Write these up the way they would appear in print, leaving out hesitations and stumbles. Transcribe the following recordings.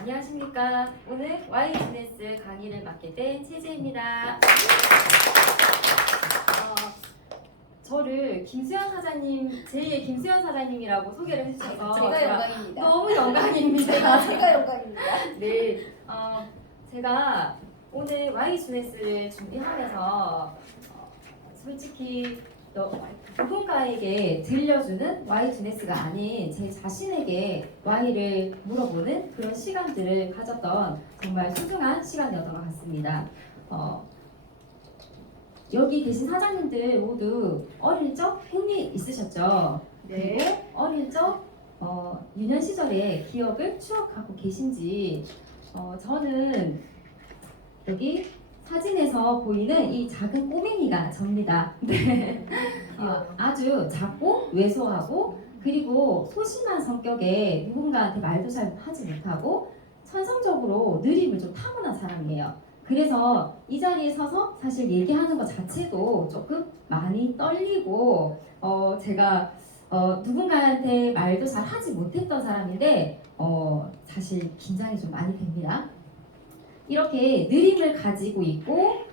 안녕하십니까. 오늘 Y 비즈니스 강의를 맡게 된 최재입니다. 저를 김수현 사장님, 제2의 김수현 사장님이라고 소개를 해주셔서 제가 영광입니다. 너무 영광입니다. 제가 영광입니다. 네, 제가 오늘 Y 비즈니스를 준비하면서 솔직히 누군가에게 들려주는 Y 비즈니스가 아닌 제 자신에게 Y를 물어보는 그런 시간들을 가졌던 정말 소중한 시간이었던 것 같습니다. 여기 계신 사장님들 모두 어릴 적 흥미 있으셨죠? 네. 그리고 어릴 적 유년 시절의 기억을 추억하고 계신지 저는 여기 사진에서 보이는 이 작은 꼬맹이가 접니다. 네. 아주 작고 왜소하고 그리고 소심한 성격에 누군가한테 말도 잘 하지 못하고 천성적으로 느림을 좀 타고난 사람이에요. 그래서 이 자리에 서서 사실 얘기하는 것 자체도 조금 많이 떨리고 제가 누군가한테 말도 잘 하지 못했던 사람인데 사실 긴장이 좀 많이 됩니다. 이렇게 느림을 가지고 있고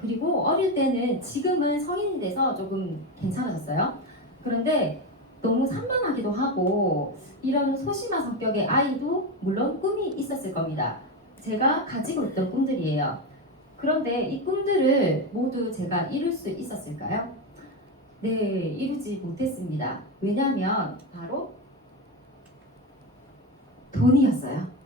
그리고 어릴 때는 지금은 성인이 돼서 조금 괜찮아졌어요. 그런데 너무 산만하기도 하고 이런 소심한 성격의 아이도 물론 꿈이 있었을 겁니다. 제가 가지고 있던 꿈들이에요. 그런데 이 꿈들을 모두 제가 이룰 수 있었을까요? 네, 이루지 못했습니다. 왜냐하면 바로 돈이었어요.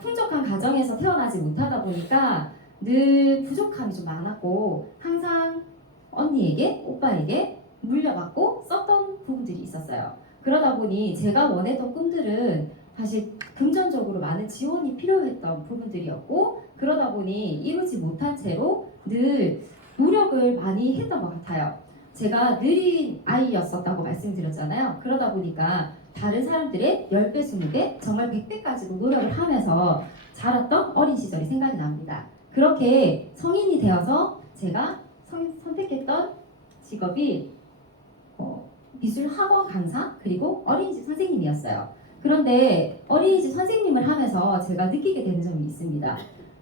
풍족한 가정에서 태어나지 못하다 보니까 늘 부족함이 좀 많았고 항상 언니에게, 오빠에게 물려받고 썼던 부분들이 있었어요. 그러다 보니 제가 원했던 꿈들은 사실 금전적으로 많은 지원이 필요했던 부분들이었고 그러다 보니 이루지 못한 채로 늘 노력을 많이 했던 것 같아요. 제가 느린 아이였었다고 말씀드렸잖아요. 그러다 보니까 다른 사람들의 10배, 20배, 정말 100배까지도 노력을 하면서 자랐던 어린 시절이 생각이 납니다. 그렇게 성인이 되어서 제가 선택했던 직업이 미술학원 강사 그리고 어린이집 선생님이었어요. 그런데 어린이집 선생님을 하면서 제가 느끼게 되는 점이 있습니다.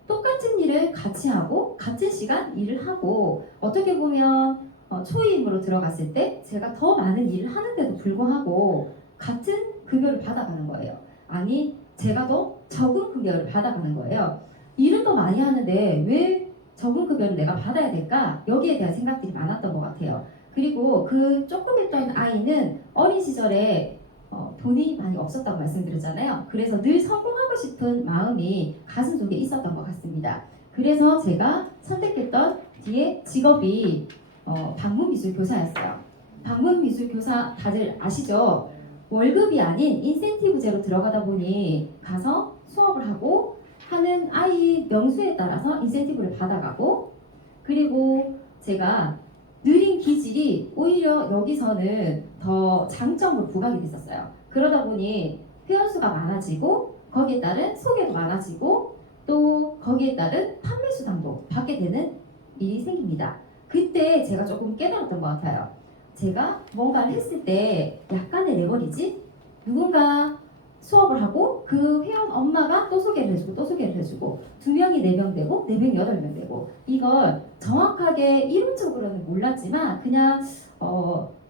똑같은 일을 같이 하고 같은 시간 일을 하고 어떻게 보면 초임으로 들어갔을 때 제가 더 많은 일을 하는데도 불구하고 같은 급여를 받아가는 거예요. 아니 제가 더 적은 급여를 받아가는 거예요. 일은 더 많이 하는데 왜 적은 급여를 내가 받아야 될까? 여기에 대한 생각들이 많았던 것 같아요. 그리고 그 조금 있던 아이는 어린 시절에 돈이 많이 없었다고 말씀드렸잖아요. 그래서 늘 성공하고 싶은 마음이 가슴속에 있었던 것 같습니다. 그래서 제가 선택했던 뒤에 직업이 방문미술교사였어요. 방문미술교사 다들 아시죠? 월급이 아닌 인센티브제로 들어가다 보니 가서 수업을 하고 하는 아이 명수에 따라서 인센티브를 받아가고 그리고 제가 느린 기질이 오히려 여기서는 더 장점으로 부각이 됐었어요. 그러다 보니 회원수가 많아지고 거기에 따른 소개도 많아지고 또 거기에 따른 판매 수당도 받게 되는 일이 생깁니다. 그때 제가 조금 깨달았던 것 같아요. 제가 뭔가를 했을 때 약간의 레버리지 누군가 수업을 하고 그 회원 엄마가 또 소개를 해주고 또 소개를 해주고 2명이 4명 되고 4명이 8명 되고 이걸 정확하게 이론적으로는 몰랐지만 그냥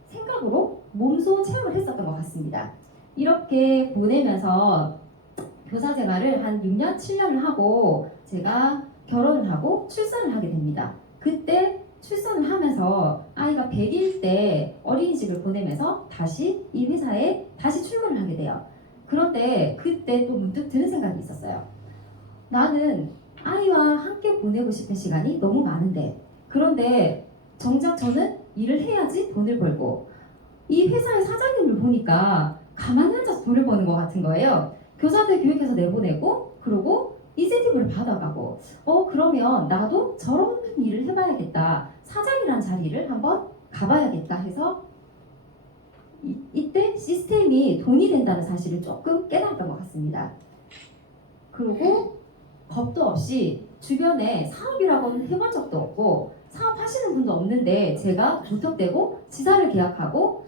생각으로 몸소 체험을 했었던 것 같습니다. 이렇게 보내면서 교사 생활을 한 6년, 7년을 하고 제가 결혼을 하고 출산을 하게 됩니다. 그때 출산을 하면서 아이가 100일 때 어린이집을 보내면서 다시 이 회사에 다시 출근을 하게 돼요. 그런데 그때 또 문득 드는 생각이 있었어요. 나는 아이와 함께 보내고 싶은 시간이 너무 많은데 그런데 정작 저는 일을 해야지 돈을 벌고 이 회사의 사장님을 보니까 가만히 앉아서 돈을 버는 것 같은 거예요. 교사들 교육해서 내보내고 그러고 인센티브를 받아가고 그러면 나도 저런 일을 해봐야겠다. 사장이란 자리를 한번 가봐야겠다 해서 이때 시스템이 돈이 된다는 사실을 조금 깨달았던 것 같습니다. 그리고 겁도 없이 주변에 사업이라고는 해본 적도 없고 사업하시는 분도 없는데 제가 무턱대고 지사를 계약하고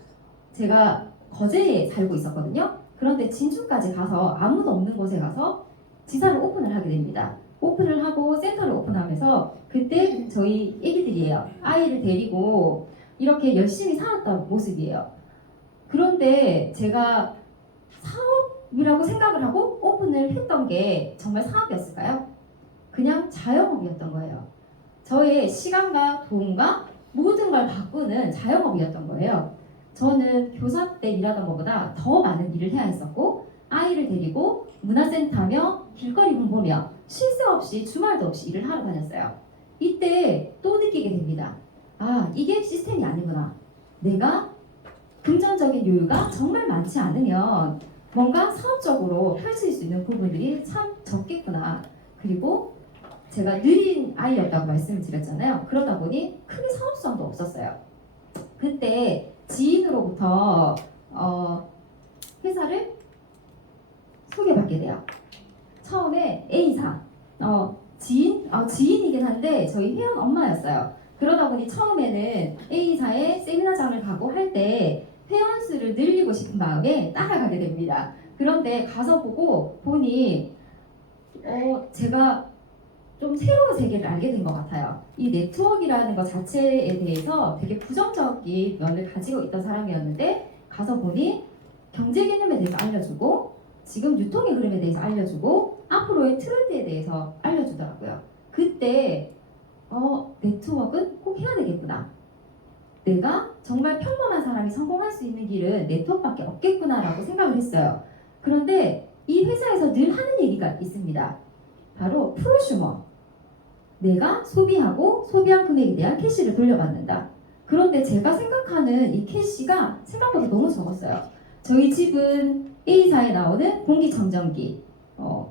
제가 거제에 살고 있었거든요. 그런데 진주까지 가서 아무도 없는 곳에 가서 지사를 오픈을 하게 됩니다. 오픈을 하고 센터를 오픈하면서 그때 저희 애기들이에요. 아이를 데리고 이렇게 열심히 살았던 모습이에요. 그런데 제가 사업이라고 생각을 하고 오픈을 했던 게 정말 사업이었을까요? 그냥 자영업이었던 거예요. 저의 시간과 돈과 모든 걸 바꾸는 자영업이었던 거예요. 저는 교사 때 일하던 것보다 더 많은 일을 해야 했었고 아이를 데리고 문화센터며 길거리 홍보며 쉴 새 없이 주말도 없이 일을 하러 다녔어요. 이때 또 느끼게 됩니다. 아, 이게 시스템이 아니구나. 내가 금전적인 여유가 정말 많지 않으면 뭔가 사업적으로 펼칠 수 있는 부분들이 참 적겠구나. 그리고 제가 느린 아이였다고 말씀을 드렸잖아요. 그러다 보니 크게 사업성도 없었어요. 그때 지인으로부터 회사를 소개받게 돼요. 처음에 A사 지인이긴 한데 저희 회원 엄마였어요. 그러다 보니 처음에는 A사에 세미나장을 가고 할 때 회원 수를 늘리고 싶은 마음에 따라가게 됩니다. 그런데 가서 보니 제가 좀 새로운 세계를 알게 된 것 같아요. 이 네트워크라는 것 자체에 대해서 되게 부정적인 면을 가지고 있던 사람이었는데 가서 보니 경제 개념에 대해서 알려주고 지금 유통의 흐름에 대해서 알려주고 앞으로의 트렌드에 대해서 알려주더라고요. 그때 네트워크는 꼭 해야 되겠구나. 내가 정말 평범한 사람이 성공할 수 있는 길은 네트워크밖에 없겠구나라고 생각을 했어요. 그런데 이 회사에서 늘 하는 얘기가 있습니다. 바로 프로슈머. 내가 소비하고 소비한 금액에 대한 캐시를 돌려받는다. 그런데 제가 생각하는 이 캐시가 생각보다 너무 적었어요. 저희 집은 A사에 나오는 공기청정기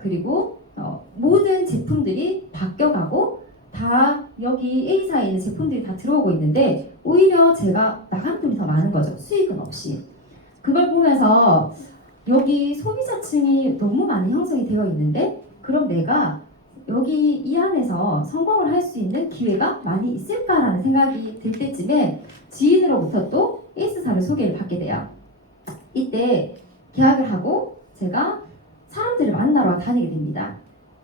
그리고 모든 제품들이 바뀌어가고 다 여기 A사에 있는 제품들이 다 들어오고 있는데 오히려 제가 나가는 돈이 더 많은 거죠. 수익은 없이. 그걸 보면서 여기 소비자층이 너무 많이 형성이 되어 있는데 그럼 내가 여기 이 안에서 성공을 할 수 있는 기회가 많이 있을까라는 생각이 들 때쯤에 지인으로부터 또 A사를 소개를 받게 돼요. 이때 계약을 하고 제가 사람들을 만나러 다니게 됩니다.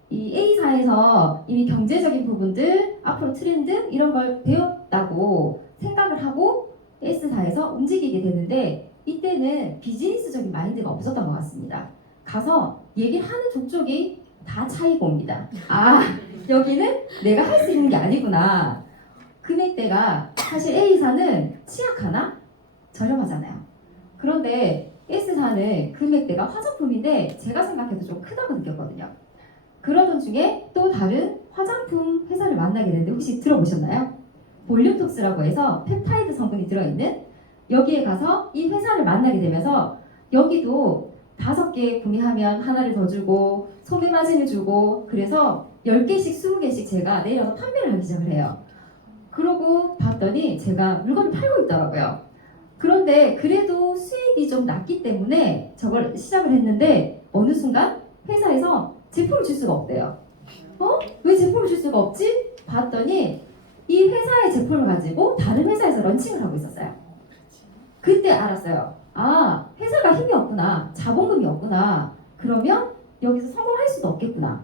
이 A사에서 이미 경제적인 부분들, 앞으로 트렌드 이런 걸 배웠다고 생각을 하고 S사에서 움직이게 되는데 이때는 비즈니스적인 마인드가 없었던 것 같습니다. 가서 얘기를 하는 족족이 다 차이가 옵니다. 아, 여기는 내가 할 수 있는 게 아니구나. 금액대가 사실 A사는 치약하나 저렴하잖아요. 그런데 S사는 금액대가 화장품인데 제가 생각해도 좀 크다고 느꼈거든요. 그러던 중에 또 다른 화장품 회사를 만나게 되는데 혹시 들어보셨나요? 볼륨톡스라고 해서 펩타이드 성분이 들어있는 여기에 가서 이 회사를 만나게 되면서 여기도 5개 구매하면 하나를 더 주고 소매 마진을 주고 그래서 10개씩 20개씩 제가 내려서 판매를 하기 시작을 해요. 그러고 봤더니 제가 물건을 팔고 있더라고요. 그런데 그래도 수익이 좀 낮기 때문에 저걸 시작을 했는데 어느 순간 회사에서 제품을 줄 수가 없대요. 왜 제품을 줄 수가 없지? 봤더니 이 회사의 제품을 가지고 다른 회사에서 런칭을 하고 있었어요. 그때 알았어요. 아, 회사가 힘이 없구나. 자본금이 없구나. 그러면 여기서 성공할 수도 없겠구나.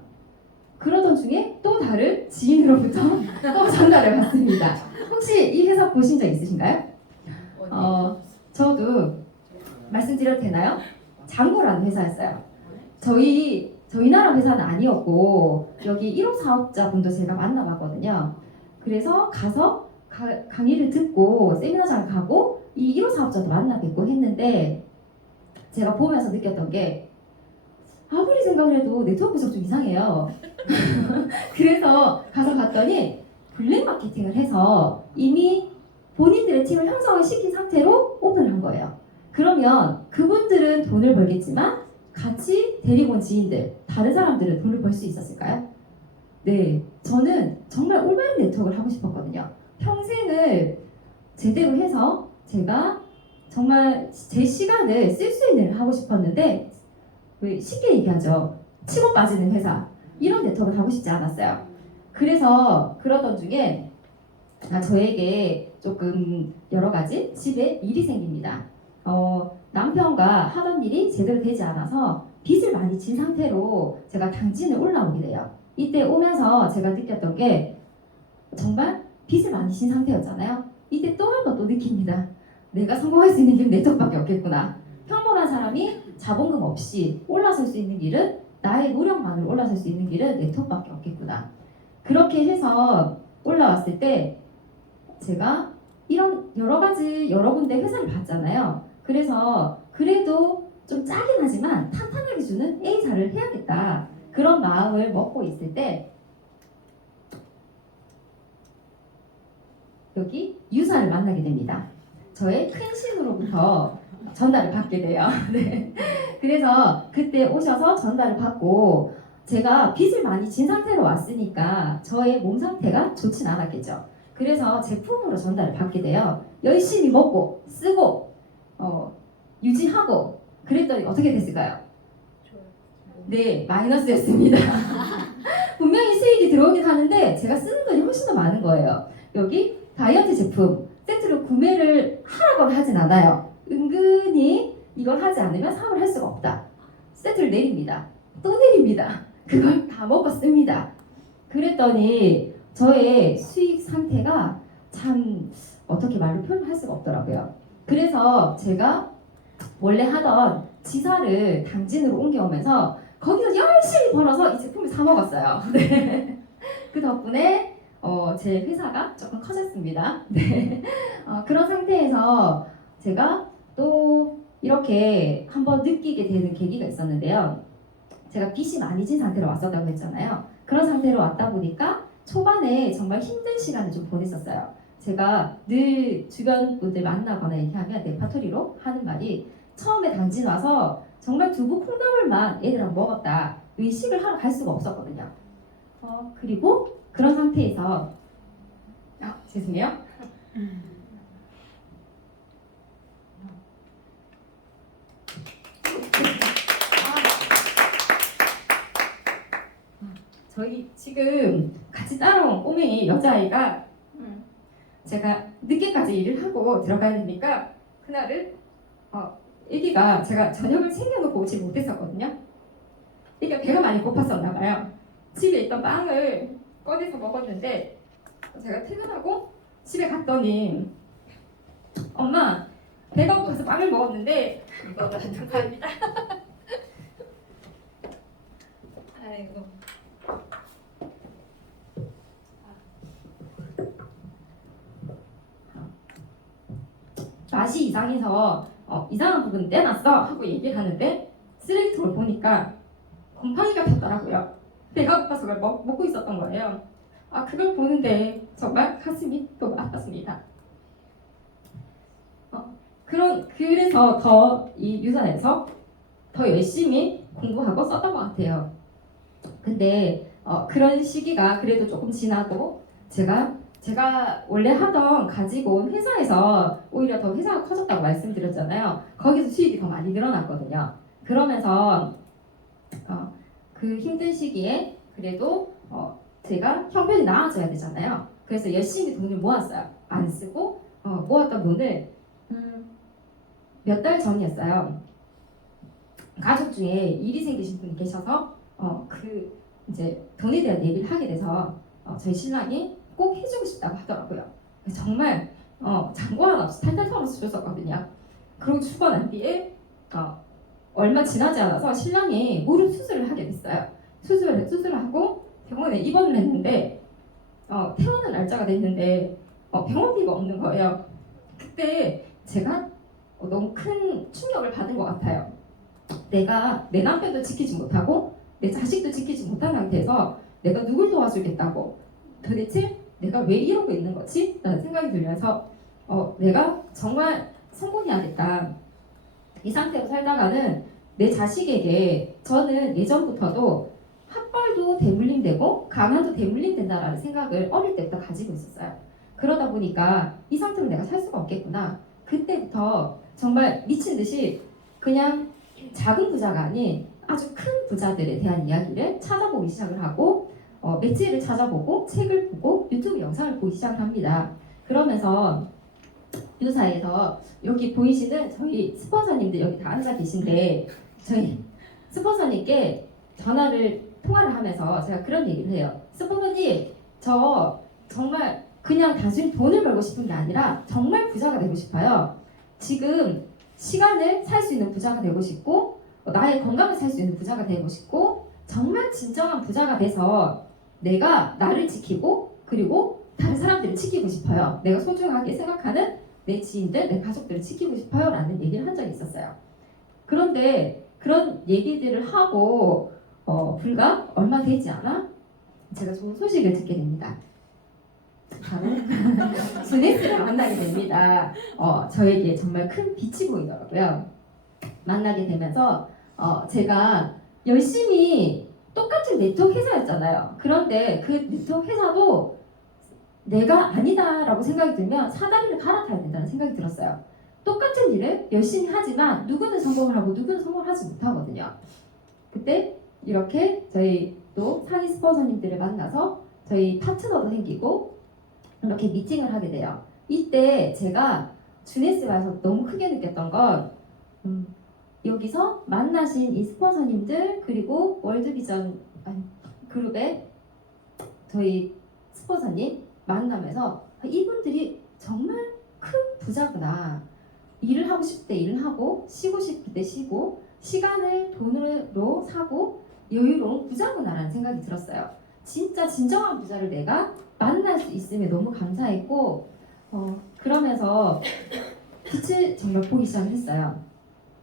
그러던 중에 또 다른 지인으로부터 또 전화를 받습니다. 혹시 이 회사 보신 적 있으신가요? 저도 말씀드려도 되나요? 장고라는 회사였어요. 저희 나라 회사는 아니었고 여기 1호 사업자분도 제가 만나봤거든요. 그래서 가서 강의를 듣고 세미나장을 가고 이 1호 사업자도 만나 뵙고 했는데 제가 보면서 느꼈던 게 아무리 생각을 해도 네트워크 구성 좀 이상해요. 그래서 가서 봤더니 블랙 마케팅을 해서 이미 본인들의 팀을 형성을 시킨 상태로 오픈을 한 거예요. 그러면 그분들은 돈을 벌겠지만 같이 데리고 온 지인들, 다른 사람들은 돈을 벌 수 있었을까요? 네, 저는 정말 올바른 네트워크를 하고 싶었거든요. 평생을 제대로 해서 제가 정말 제 시간을 쓸 수 있는 일을 하고 싶었는데 왜 쉽게 얘기하죠. 치고 빠지는 회사 이런 네트워크를 하고 싶지 않았어요. 그래서 그러던 중에 저에게 조금 여러 가지 집에 일이 생깁니다. 남편과 하던 일이 제대로 되지 않아서 빚을 많이 진 상태로 제가 당진을 올라오게 돼요. 이때 오면서 제가 느꼈던 게 정말 빚을 많이 진 상태였잖아요. 이때 또 한 번 또 느낍니다. 내가 성공할 수 있는 길은 내 쪽밖에 없겠구나. 평범한 사람이 자본금 없이 올라설 수 있는 길은, 나의 노력만으로 올라설 수 있는 길은 내 쪽밖에 없겠구나. 그렇게 해서 올라왔을 때 제가 이런 여러 군데 회사를 봤잖아요. 그래서 그래도 좀 짜긴 하지만 탄탄하게 주는 A사를 해야겠다. 그런 마음을 먹고 있을 때 여기 유사를 만나게 됩니다. 저의 큰 신으로부터 전달을 받게 돼요. 네. 그래서 그때 오셔서 전달을 받고 제가 빚을 많이 진 상태로 왔으니까 저의 몸 상태가 좋진 않았겠죠. 그래서 제품으로 전달을 받게 돼요. 열심히 먹고 쓰고 유지하고 그랬더니 어떻게 됐을까요? 네, 마이너스였습니다. 분명히 수익이 들어오긴 하는데 제가 쓰는 돈이 훨씬 더 많은 거예요. 여기 다이어트 제품 세트로 구매를 하라고 하진 않아요. 은근히 이걸 하지 않으면 사업을 할 수가 없다. 세트를 내립니다. 또 내립니다. 그걸 다 먹었습니다. 그랬더니 저의 수익 상태가 참 어떻게 말로 표현할 수가 없더라고요. 그래서 제가 원래 하던 지사를 당진으로 옮겨오면서 거기서 열심히 벌어서 이 제품을 사 먹었어요. 네. 그 덕분에 제 회사가 조금 커졌습니다. 네. 그런 상태에서 제가 또 이렇게 한번 느끼게 되는 계기가 있었는데요. 제가 빚이 많이 진 상태로 왔었다고 했잖아요. 그런 상태로 왔다 보니까 초반에 정말 힘든 시간을 좀 보냈었어요. 제가 늘 주변 분들 만나거나 얘기하면 레파토리로 하는 말이 처음에 당진 와서 정말 두부 콩나물만 애들하고 먹었다. 외식을 하러 갈 수가 없었거든요. 그리고 그런 상태에서 죄송해요. 저희 지금 같이 따라온 꼬맹이 여자아이가 제가 늦게까지 일을 하고 들어가야 되니까 그날은 애기가 제가 저녁을 챙겨놓고 오지 못했었거든요. 애기가 배가 많이 고팠었나 봐요. 집에 있던 빵을 꺼내서 먹었는데 제가 퇴근하고 집에 갔더니 엄마 배가 고파서 빵을 먹었는데 이거가 감사합니다. 아이고. 맛이 이상해서 이상한 부분 떼놨어 하고 얘기를 하는데 쓰레기통을 보니까 곰팡이가 폈더라고요. 배가 고파서 그걸 먹고 있었던 거예요. 그걸 보는데 정말 가슴이 또 아팠습니다. 그래서 더 이 유산에서 더 열심히 공부하고 썼던 것 같아요. 근데 그런 시기가 그래도 조금 지나도 제가 원래 가지고 온 회사에서 오히려 더 회사가 커졌다고 말씀드렸잖아요. 거기서 수익이 더 많이 늘어났거든요. 그러면서 그 힘든 시기에 그래도 제가 형편이 나아져야 되잖아요. 그래서 열심히 돈을 모았어요. 안 쓰고 모았던 돈을 몇 달 전이었어요. 가족 중에 일이 생기신 분이 계셔서 이제 돈에 대한 얘기를 하게 돼서 저희 신랑이 꼭 해주고 싶다고 하더라고요. 정말 잔고 하나 없이 탈탈 털어서 줬었거든요. 그러고 주고 난 뒤에 얼마 지나지 않아서 신랑이 무릎 수술을 하게 됐어요. 수술을 하고 병원에 입원을 했는데 퇴원할 날짜가 됐는데 병원비가 없는 거예요. 그때 제가 너무 큰 충격을 받은 것 같아요. 내가 내 남편도 지키지 못하고 내 자식도 지키지 못한 상태에서 내가 누굴 도와주겠다고 도대체 내가 왜 이러고 있는 거지? 라는 생각이 들면서 내가 정말 성공해야겠다. 이 상태로 살다가는 내 자식에게 저는 예전부터도 학벌도 대물림되고 가난도 대물림된다라는 생각을 어릴 때부터 가지고 있었어요. 그러다 보니까 이 상태로 내가 살 수가 없겠구나. 그때부터 정말 미친 듯이 그냥 작은 부자가 아닌 아주 큰 부자들에 대한 이야기를 찾아보기 시작을 하고 매체를 찾아보고 책을 보고 유튜브 영상을 보기 시작을 합니다. 그러면서 이 사이에서 여기 보이시는 저희 스폰서님들 여기 다 앉아 계신데 저희 스폰서님께 통화를 하면서 제가 그런 얘기를 해요. 스폰서님, 저 정말 그냥 단순히 돈을 벌고 싶은 게 아니라 정말 부자가 되고 싶어요. 지금 시간을 살 수 있는 부자가 되고 싶고 나의 건강을 살 수 있는 부자가 되고 싶고 정말 진정한 부자가 돼서 내가 나를 지키고 그리고 다른 사람들을 지키고 싶어요. 내가 소중하게 생각하는 내 지인들, 내 가족들을 지키고 싶어요 라는 얘기를 한 적이 있었어요. 그런데 그런 얘기들을 하고 불과 얼마 되지 않아 제가 좋은 소식을 듣게 됩니다. 바로 주네스를 만나게 됩니다. 저에게 정말 큰 빛이 보이더라고요. 만나게 되면서 제가 열심히 똑같은 네트워크 회사였잖아요. 그런데 그 네트워크 회사도 내가 아니다라고 생각이 들면 사다리를 갈아타야 된다는 생각이 들었어요. 똑같은 일을 열심히 하지만 누구는 성공을 하고 누구는 성공을 하지 못하거든요. 그때 이렇게 저희 또 상위 스폰서님들을 만나서 저희 파트너도 생기고 이렇게 미팅을 하게 돼요. 이때 제가 주네스에 와서 너무 크게 느꼈던 건 여기서 만나신 이 스폰서님들 그리고 월드비전 그룹의 저희 스폰서님 만나면서 이분들이 정말 큰 부자구나. 일을 하고 싶을 때 일을 하고 쉬고 싶을 때 쉬고 시간을 돈으로 사고 여유로운 부자구나라는 생각이 들었어요. 진짜 진정한 부자를 내가 만날 수 있음에 너무 감사했고 그러면서 빛을 정말 보기 시작했어요.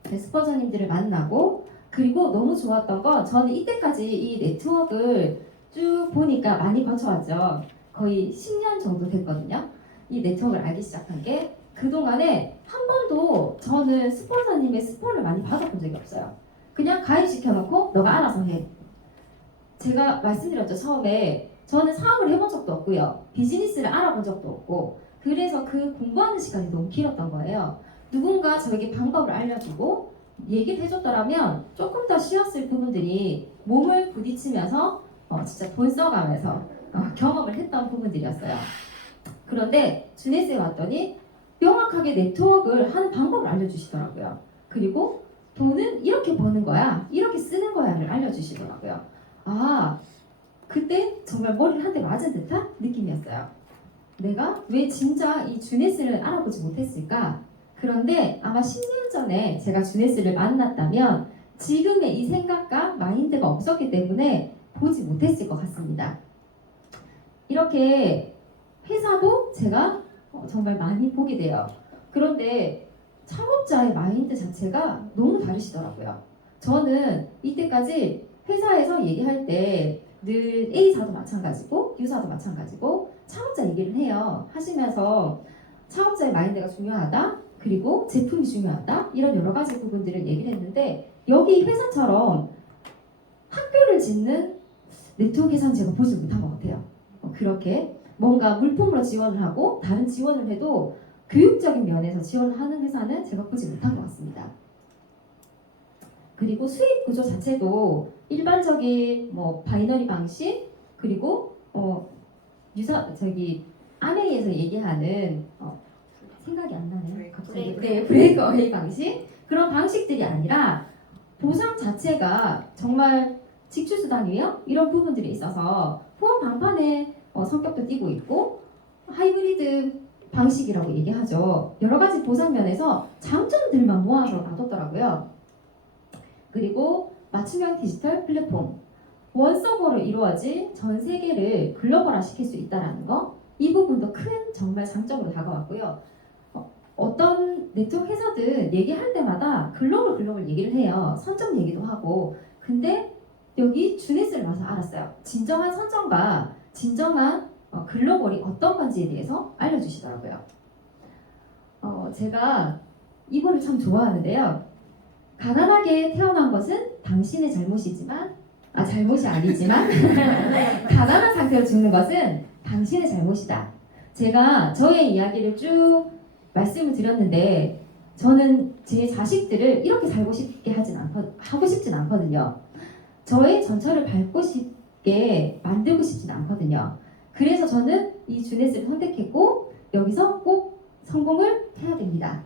스폰서님들을 만나고 그리고 너무 좋았던 건 저는 이때까지 이 네트워크를 쭉 보니까 많이 거쳐왔죠. 거의 10년 정도 됐거든요. 이 네트워크를 알기 시작한 게 그동안에 한 번도 저는 스폰서님의 스폰을 많이 받아본 적이 없어요. 그냥 가입시켜놓고 너가 알아서 해. 제가 말씀드렸죠. 처음에 저는 사업을 해본 적도 없고요. 비즈니스를 알아본 적도 없고 그래서 그 공부하는 시간이 너무 길었던 거예요. 누군가 저에게 방법을 알려주고 얘기를 해줬더라면 조금 더 쉬웠을 부분들이 몸을 부딪히면서 진짜 돈 써가면서 경험을 했던 부분들이었어요. 그런데 주네스에 왔더니 명확하게 네트워크를 하는 방법을 알려주시더라고요. 그리고 돈은 이렇게 버는 거야, 이렇게 쓰는 거야를 알려주시더라고요. 그때 정말 머리를 한 대 맞은 듯한 느낌이었어요. 내가 왜 진짜 이 주네스를 알아보지 못했을까? 그런데 아마 10년 전에 제가 주네스를 만났다면 지금의 이 생각과 마인드가 없었기 때문에 보지 못했을 것 같습니다. 이렇게 회사도 제가 정말 많이 보게 돼요. 그런데 창업자의 마인드 자체가 너무 다르시더라고요. 저는 이때까지 회사에서 얘기할 때 늘 A사도 마찬가지고 U사도 마찬가지고 창업자 얘기를 해요. 하시면서 창업자의 마인드가 중요하다. 그리고 제품이 중요하다. 이런 여러 가지 부분들을 얘기를 했는데 여기 회사처럼 학교를 짓는 네트워크 회사는 제가 보지 못한 것 같아요. 그렇게 뭔가 물품으로 지원을 하고 다른 지원을 해도 교육적인 면에서 지원을 하는 회사는 제가 보지 못한 것 같습니다. 그리고 수익 구조 자체도 일반적인 바이너리 방식 그리고 아메이에서 얘기하는 생각이 안 나네요. 갑자기 브레이크어웨이 방식 그런 방식들이 아니라 보상 자체가 정말 직주수단이에요. 이런 부분들이 있어서 후원 방판의 성격도 띠고 있고 하이브리드 방식이라고 얘기하죠. 여러 가지 보상 면에서 장점들만 모아서 놔뒀더라고요. 그리고 맞춤형 디지털 플랫폼 원서버로 이루어진 전 세계를 글로벌화 시킬 수 있다는 거 이 부분도 큰 정말 장점으로 다가왔고요. 어떤 네트워크 회사들 얘기할 때마다 글로벌 얘기를 해요. 선점 얘기도 하고 근데 여기 주네스를 와서 알았어요. 진정한 선점과 진정한 글로벌이 어떤 건지에 대해서 알려주시더라고요. 제가 이분을 참 좋아하는데요. 가난하게 태어난 것은 당신의 잘못이 아니지만 가난한 상태로 죽는 것은 당신의 잘못이다. 제가 저의 이야기를 쭉 말씀을 드렸는데 저는 제 자식들을 이렇게 하고 싶진 않거든요. 저의 전철을 밟고 싶게 만들고 싶진 않거든요. 그래서 저는 이 주네스를 선택했고 여기서 꼭 성공을 해야 됩니다.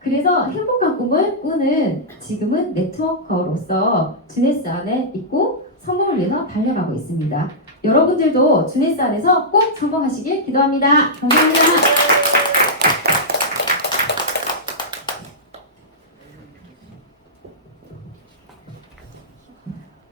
그래서 행복한 꿈을 꾸는 지금은 네트워커로서 주네스 안에 있고 성공을 위해서 달려가고 있습니다. 여러분들도 주네스 안에서 꼭 성공하시길 기도합니다. 감사합니다.